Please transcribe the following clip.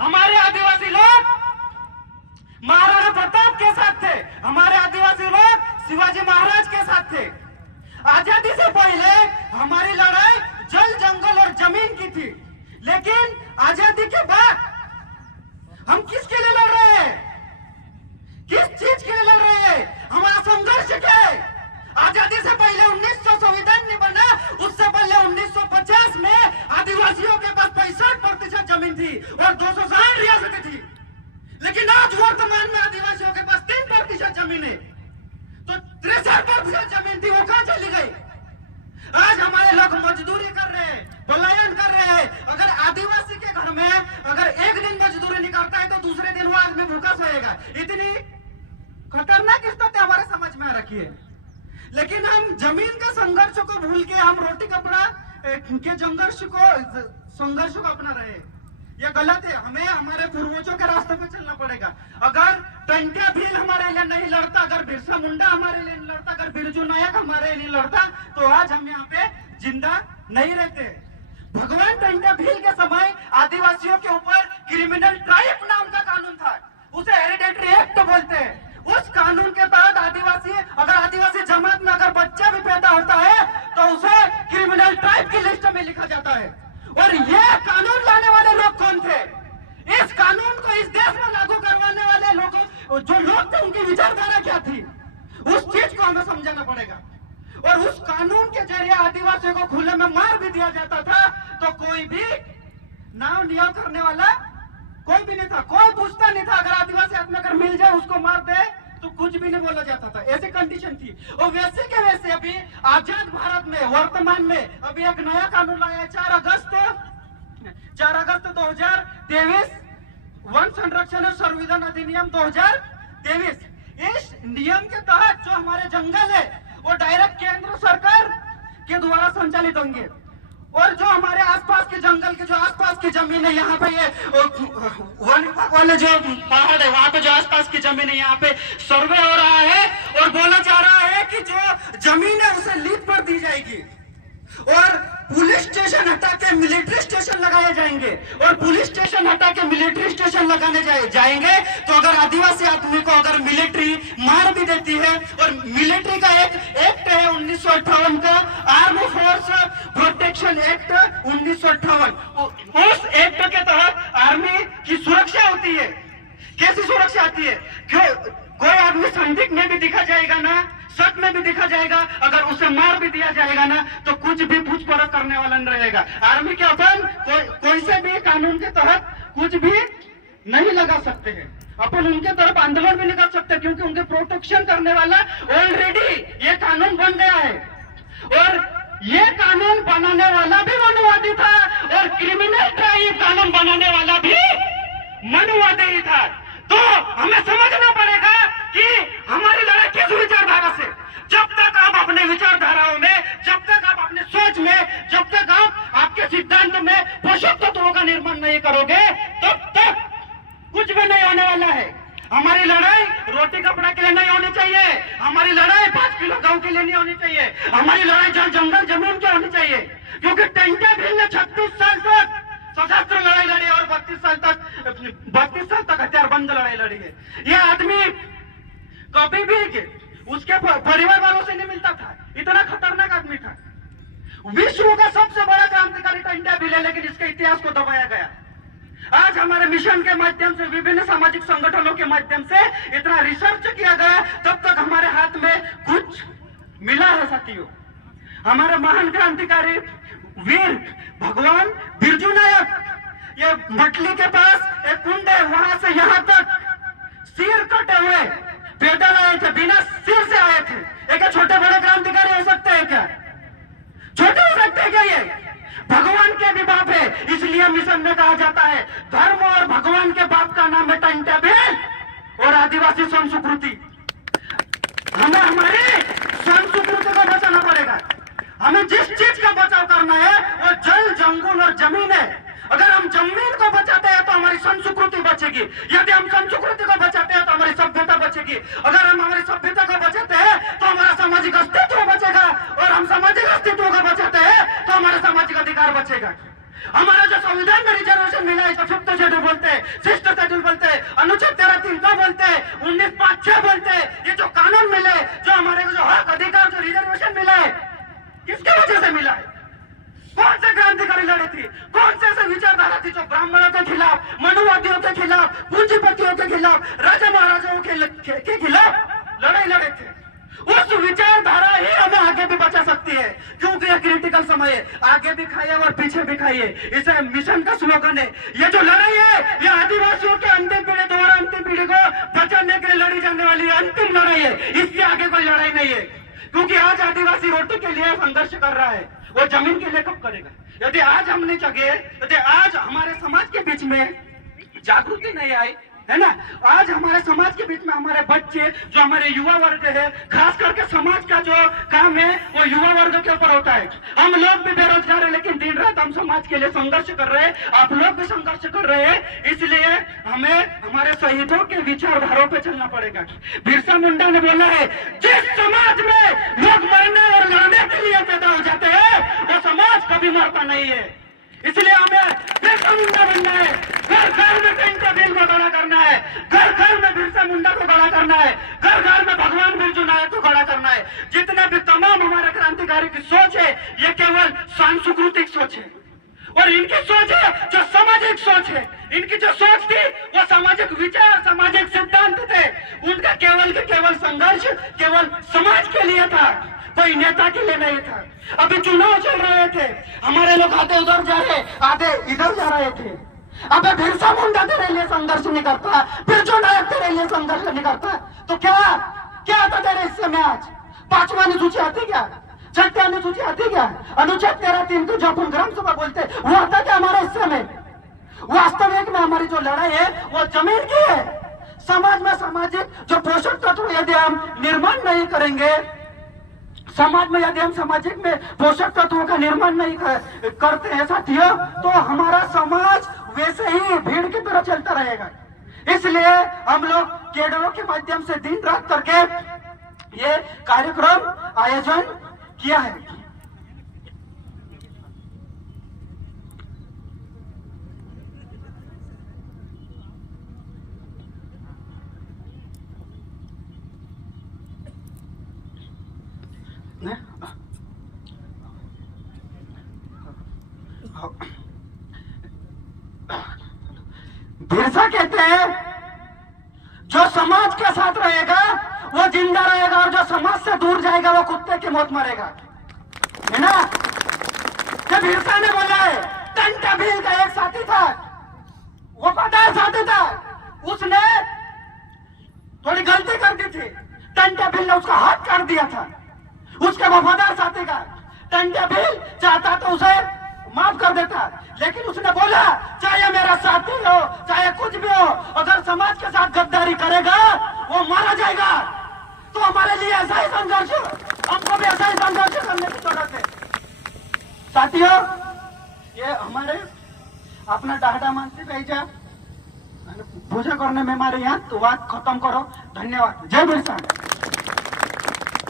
हमारे आदिवासी लोग महाराणा प्रताप के साथ थे, हमारे आदिवासी लोग शिवाजी महाराज के साथ थे। आजादी से पहले हमारी लड़ाई जल, जंगल और जमीन की थी, लेकिन आजादी के बाद हम किसके लिए लड़ रहे हैं? किस चीज के लिए लड़ रहे हैं? हमारा संघर्ष क्या है? आजादी से पहले 1900 संविधान नहीं बना, उससे पहले 1950 में आदिवासियों के पास 65% जमीन थी और 260 रियासतें थी। लेकिन आज वर्तमान में आदिवासियों के पास 3% जमीन है, तो 63% जमीन थी वो कहां चली गई? आज हमारे लोग मजदूरी कर रहे हैं, पलायन कर रहे हैं। अगर आदिवासी के घर में अगर एक दिन मजदूरी नहीं करता है तो दूसरे दिन वो आदमी भूखा सोएगा। इतनी खतरनाक स्थिति हमारे समाज में आ रखी है। लेकिन हम जमीन के संघर्ष को भूल के हम रोटी कपड़ा के संघर्ष को अपना रहे हैं। यह गलत है। हमें हमारे पूर्वजों के रास्ते पे चलना पड़ेगा। अगर टंट्या भील हमारे लिए नहीं लड़ता, अगर बिरसा मुंडा हमारे लिए नहीं लड़ता, अगर बिरजू नायक हमारे लिए नहीं लड़ता, तो आज हम यहाँ पे जिंदा नहीं रहते। भगवान टंट्या भील के समय आदिवासियों के ऊपर क्रिमिनल ट्राइब नाम का कानून था, उसे हेरिडेटरी एक्ट बोलते हैं। उस कानून के तहत आदिवासी जमात में अगर बच्चा भी पैदा होता है तो उसे क्रिमिनल ट्राइब की लिस्ट में लिखा जाता है। और यह कानून लाने वाले लोग कौन थे? इस कानून को इस देश में लागू करवाने वाले लोगों जो लोग थे, उनकी विचारधारा क्या थी, उस चीज को हमें समझाना पड़ेगा। और उस कानून के जरिए आदिवासियों को खुले में मार भी दिया जाता था, तो कोई भी नाव नियाव करने वाला कोई भी नहीं था, कोई पूछता नहीं था। अगर आदिवासी आदमी अगर मिल जाए उसको मार दे तो कुछ भी नहीं बोला जाता था, ऐसी कंडीशन थी। और वैसे के वैसे अभी आजाद भारत में वर्तमान में अभी एक नया कानून लाया है, 4 अगस्त 2023 वन संरक्षण और संविधान अधिनियम 2023। इस नियम के तहत जो हमारे जंगल है वो डायरेक्ट केंद्र सरकार के द्वारा संचालित होंगे। और जो हमारे आसपास के जंगल के जो आसपास की जमीन है, यहाँ पे ये वन विभाग वाले जो पहाड़ है वहाँ पे जो आसपास की जमीन है, यहाँ पे सर्वे हो रहा है और बोला जा रहा है कि जो जमीन है उसे लीज पर दी जाएगी और पुलिस स्टेशन हटा के मिलिट्री स्टेशन लगाए जाएंगे। और पुलिस स्टेशन हटा के मिलिट्री स्टेशन लगाने जाएंगे तो अगर आदिवासी आदमी को अगर मिलिट्री मार भी देती है, और मिलिट्री का एक एक्ट है 1958 का, आर्म फोर्स प्रोटेक्शन एक्ट 1958, उस एक्ट के तहत आर्मी की सुरक्षा होती है। कैसी सुरक्षा आती है? कोई आदमी संदिग्ध में भी दिखा जाएगा ना, शक में भी दिखा जाएगा, अगर उसे मार भी दिया जाएगा ना तो कुछ भी पूछ परख करने वाला नहीं रहेगा। आर्मी के अपन कोई से भी कानून के तहत कुछ भी नहीं लगा सकते हैं, अपन उनके तरफ आंदोलन भी नहीं कर सकते, क्योंकि उनके प्रोटेक्शन करने वाला ऑलरेडी ये कानून बन गया है। और ये कानून बनाने वाला भी मनुवादी था और क्रिमिनल ट्राइब कानून बनाने वाला भी मनुवादी ही था। तो हमें समझना पड़ेगा कि हमारी लड़ाई किस विचारधारा से। जब तक आप अपने विचारधाराओं में, जब तक आप अपने सोच में, जब तक आप आपके सिद्धांत में पोषक तत्वों का निर्माण नहीं करोगे, तब तक कुछ भी नहीं होने वाला है। हमारी लड़ाई रोटी कपड़ा के लिए नहीं होनी चाहिए, हमारी लड़ाई 5 किलो गेहूं के लिए नहीं होनी चाहिए, हमारी लड़ाई जल जंगल जमीन की होनी चाहिए। क्योंकि टंट्या भील ने 36 साल तक सशस्त्र लड़ाई लड़ी और 32 साल तक हथियारबंद लड़ाई लड़ी है। यह आदमी कभी भी उसके परिवार वालों से नहीं मिलता था, इतना खतरनाक आदमी था। विश्व का सबसे बड़ा क्रांतिकारी टंट्या भील है, लेकिन इसके इतिहास को दबाया गया। आज हमारे मिशन के माध्यम से, विभिन्न सामाजिक संगठनों के माध्यम से इतना रिसर्च किया गया, तब तक हमारे हाथ में कुछ मिला है साथियों। हमारे महान क्रांतिकारी वीर भगवान बिरजू नायक, ये मटली के पास एक कुंड है, वहां से यहाँ तक सिर कटे हुए पैदल आए थे, बिना सिर से आए थे। एक छोटे बड़े क्रांतिकारी हो सकते हैं क्या? छोटे हो सकते हैं क्या? ये भगवान के भी बाप है, इसलिए मिशन में कहा जाता है धर्म और भगवान के बाप का नाम है टंट्या भील और आदिवासी संस्कृति। हमें हमारी संस्कृति को बचाना पड़ेगा। हमें जिस चीज का बचाव करना है वो जल, जंगल और जमीन है। अगर हम जमीन को बचाते हैं तो हमारी संस्कृति बचेगी, यदि हम संस्कृति को बचाते हैं तो हमारी सभ्यता बचेगी, अगर हम हमारी सभ्यता को बचाते हैं तो हमारा सामाजिक अस्तित्व बचेगा, और हम सामाजिक अस्तित्व को बचाते हैं तो हमारा सामाजिक अधिकार बचेगा। हमारा जो संविधान में रिजर्वेशन मिला है, जो 5th शेड्यूल बोलते हैं, 6th शेड्यूल बोलते हैं, अनुच्छेद 13(3) बोलते हैं, 19(5)(6) बोलते हैं, ये जो कानून मिले, जो हमारे को जो हक अधिकार, जो रिजर्वेशन मिला है, किसकी वजह से मिला है? कौन से क्रांतिकारी लड़े थी? कौन से ऐसे विचारधारा थी जो ब्राह्मणों के खिलाफ, मनुवादियों के खिलाफ, पूंजीपतियों के खिलाफ, राजा महाराजाओं के खिलाफ लड़ाई लड़े थे? उस विचारधारा ही हमें आगे भी बचा सकती है, क्योंकि यह क्रिटिकल समय है, आगे भी खाइए और पीछे भी खाइए। इसे मिशन का स्लोगन है। ये जो लड़ाई है, ये आदिवासियों के अंतिम पीढ़ी द्वारा अंतिम पीढ़ी को बचाने के लिए लड़ी जाने वाली अंतिम लड़ाई है। इससे आगे कोई लड़ाई नहीं है, क्योंकि आज आदिवासी रोटी के लिए संघर्ष कर रहा है, वो जमीन के लिए कब करेगा? यदि आज हम नहीं जगे, यदि आज हमारे समाज के बीच में जागृति नहीं आई, है ना, आज हमारे समाज के बीच में हमारे बच्चे, जो हमारे युवा वर्ग है, खास करके समाज का जो काम है वो युवा वर्ग के ऊपर होता है। हम लोग भी बेरोजगार है, लेकिन दिन रात हम समाज के लिए संघर्ष कर रहे हैं, आप लोग भी संघर्ष कर रहे हैं। इसलिए हमें हमारे शहीदों के विचारधारों पे चलना पड़ेगा। बिरसा मुंडा ने बोला है, जिस समाज में लोग मरने और लड़ने के लिए पैदा हो जाते हैं, वो समाज कभी मरता नहीं है। इसलिए हमें बिरसा मुंडा बनना है। घर घर में टंटा बिल को खड़ा करना है, घर घर में बिरसा मुंडा को खड़ा करना है, घर घर में भगवान बिरजू नायक को खड़ा करना है। जितने भी तमाम हमारे क्रांतिकारी की सोच है, ये केवल सांस्कृतिक सोच है, और इनकी सोच है जो सामाजिक सोच है। इनकी जो सोच थी वो सामाजिक विचार, सामाजिक सिद्धांत थे। उनका केवल संघर्ष केवल समाज के लिए था, कोई नेता के लिए नहीं था। अभी चुनाव चल रहे थे, हमारे लोग आधे उधर जा रहे, आधे इधर जा रहे थे। अबे बिरसा मुंडा तेरे लिए संघर्ष नहीं करता, बिरजू नायक तेरे लिए संघर्ष नहीं करता, तो क्या आता तेरे हिस्से में? आज 5वां अनुसूची आती क्या? 6th अनुसूची आती क्या? अनुच्छेद 13(3) को जो अपन ग्राम सभा बोलते हैं, वो आता क्या हमारे हिस्से में? वास्तविक में हमारी जो लड़ाई है वो जमीन की है। समाज में सामाजिक जो पोषक तत्व यदि हम निर्माण नहीं करेंगे, समाज में यदि हम सामाजिक में पोषक तत्वों का निर्माण नहीं करते हैं साथियों, तो हमारा समाज वैसे ही भीड़ की तरह चलता रहेगा। इसलिए हम लोग केडरों के माध्यम से दिन रात करके ये कार्यक्रम आयोजन किया है। बिरसा कहते हैं, जो समाज के साथ रहेगा वो जिंदा रहेगा, और जो समाज से दूर जाएगा वो कुत्ते की मौत मरेगा, है ना? जब बिरसा ने बोला है, टंटा भील का एक साथी था, वफादार साथी था, उसने थोड़ी गलती कर दी थी। टंटा भील ने उसका हाथ काट दिया था, उसके वफादार साथी का। टंटा भील चाहता तो उसे माफ कर देता, लेकिन उसने बोला, चाहे मेरा साथी हो, चाहे कुछ भी हो, अगर समाज के साथ गद्दारी करेगा वो मारा जाएगा। तो हमारे लिए ऐसा ही संघर्ष, हमको भी ऐसा ही संघर्ष करने की जरूरत है साथियों। ये हमारे अपना डाटा मानसी भेजा पूजा करने में हमारे यहाँ तो बात खत्म करो। धन्यवाद। जय बिरसा।